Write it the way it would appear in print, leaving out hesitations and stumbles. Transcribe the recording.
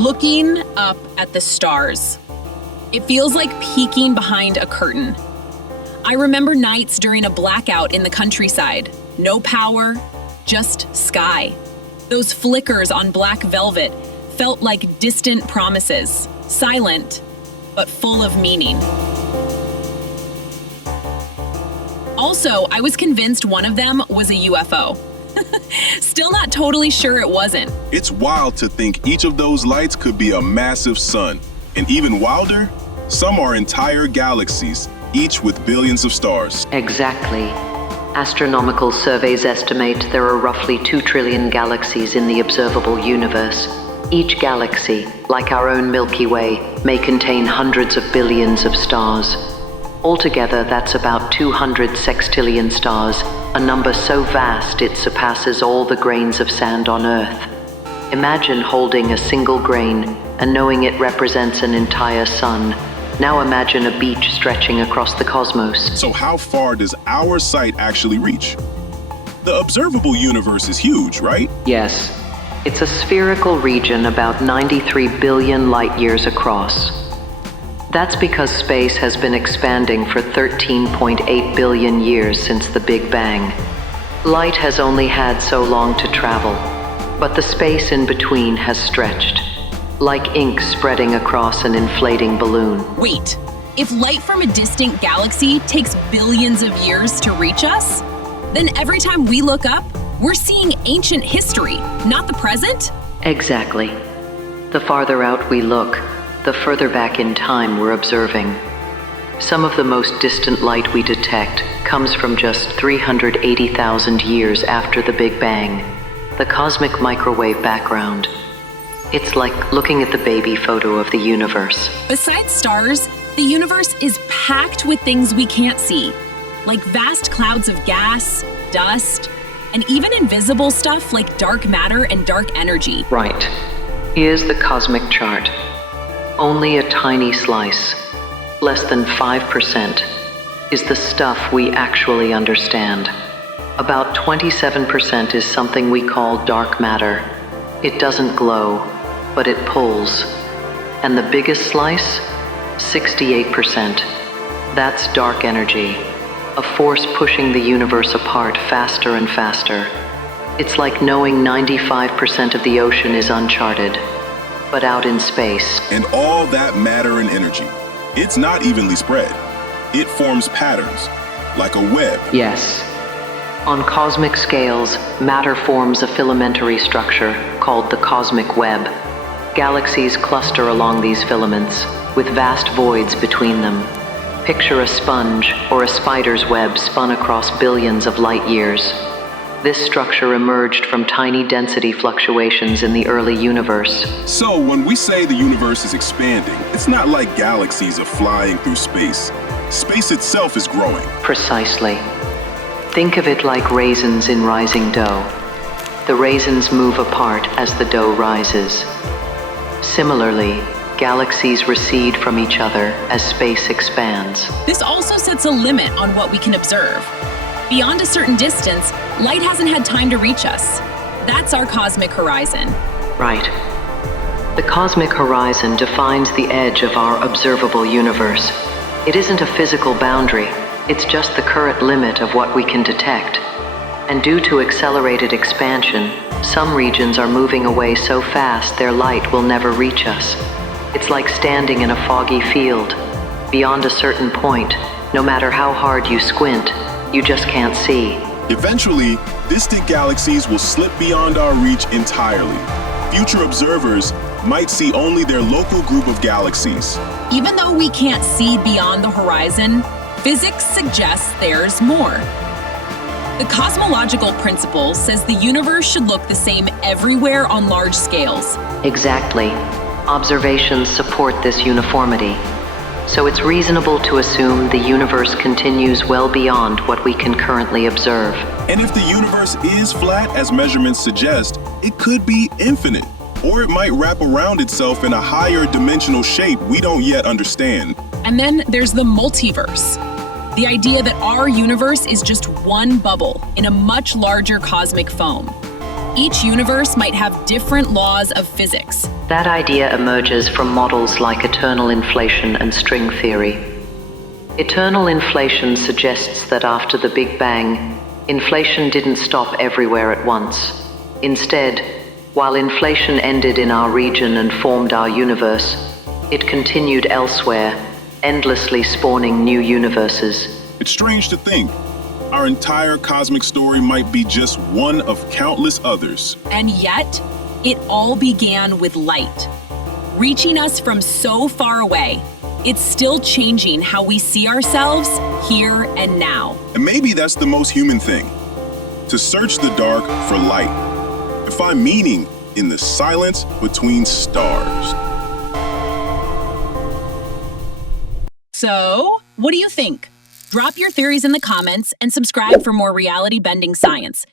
Looking up at the stars. It feels like peeking behind a curtain. I remember nights during a blackout in the countryside. No power, just sky. Those flickers on black velvet felt like distant promises, silent, but full of meaning. Also, I was convinced one of them was a UFO. Still not totally sure it wasn't. It's wild to think each of those lights could be a massive sun. And even wilder, some are entire galaxies, each with billions of stars. Exactly. Astronomical surveys estimate there are roughly 2 trillion galaxies in the observable universe. Each galaxy, like our own Milky Way, may contain hundreds of billions of stars. Altogether, that's about 200 sextillion stars, a number so vast it surpasses all the grains of sand on Earth. Imagine holding a single grain and knowing it represents an entire sun. Now imagine a beach stretching across the cosmos. So how far does our sight actually reach? The observable universe is huge, right? Yes. It's a spherical region about 93 billion light-years across. That's because space has been expanding for 13.8 billion years since the Big Bang. Light has only had so long to travel, but the space in between has stretched, like ink spreading across an inflating balloon. Wait, if light from a distant galaxy takes billions of years to reach us, then every time we look up, we're seeing ancient history, not the present? Exactly. The farther out we look, the further back in time we're observing. Some of the most distant light we detect comes from just 380,000 years after the Big Bang, the cosmic microwave background. It's like looking at the baby photo of the universe. Besides stars, the universe is packed with things we can't see, like vast clouds of gas, dust, and even invisible stuff like dark matter and dark energy. Right. Here's the cosmic chart. Only a tiny slice, less than 5%, is the stuff we actually understand. About 27% is something we call dark matter. It doesn't glow, but it pulls. And the biggest slice? 68%. That's dark energy, a force pushing the universe apart faster and faster. It's like knowing 95% of the ocean is uncharted, but out in space. And all that matter and energy, it's not evenly spread. It forms patterns, like a web. Yes. On cosmic scales, matter forms a filamentary structure called the cosmic web. Galaxies cluster along these filaments, with vast voids between them. Picture a sponge or a spider's web spun across billions of light years. This structure emerged from tiny density fluctuations in the early universe. So when we say the universe is expanding, it's not like galaxies are flying through space. Space itself is growing. Precisely. Think of it like raisins in rising dough. The raisins move apart as the dough rises. Similarly, galaxies recede from each other as space expands. This also sets a limit on what we can observe. Beyond a certain distance, light hasn't had time to reach us. That's our cosmic horizon. Right. The cosmic horizon defines the edge of our observable universe. It isn't a physical boundary, it's just the current limit of what we can detect. And due to accelerated expansion, some regions are moving away so fast their light will never reach us. It's like standing in a foggy field. Beyond a certain point, no matter how hard you squint, you just can't see. Eventually, distant galaxies will slip beyond our reach entirely. Future observers might see only their local group of galaxies. Even though we can't see beyond the horizon, physics suggests there's more. The cosmological principle says the universe should look the same everywhere on large scales. Exactly. Observations support this uniformity. So it's reasonable to assume the universe continues well beyond what we can currently observe. And if the universe is flat, as measurements suggest, it could be infinite. Or it might wrap around itself in a higher dimensional shape we don't yet understand. And then there's the multiverse. The idea that our universe is just one bubble in a much larger cosmic foam. Each universe might have different laws of physics, That idea emerges from models like eternal inflation and string theory. Eternal inflation suggests that after the Big Bang, inflation didn't stop everywhere at once. Instead, while inflation ended in our region and formed our universe, it continued elsewhere, endlessly spawning new universes. It's strange to think our entire cosmic story might be just one of countless others. And yet, it all began with light. Reaching us from so far away, it's still changing how we see ourselves here and now. And maybe that's the most human thing, to search the dark for light, to find meaning in the silence between stars. So, what do you think? Drop your theories in the comments and subscribe for more reality-bending science.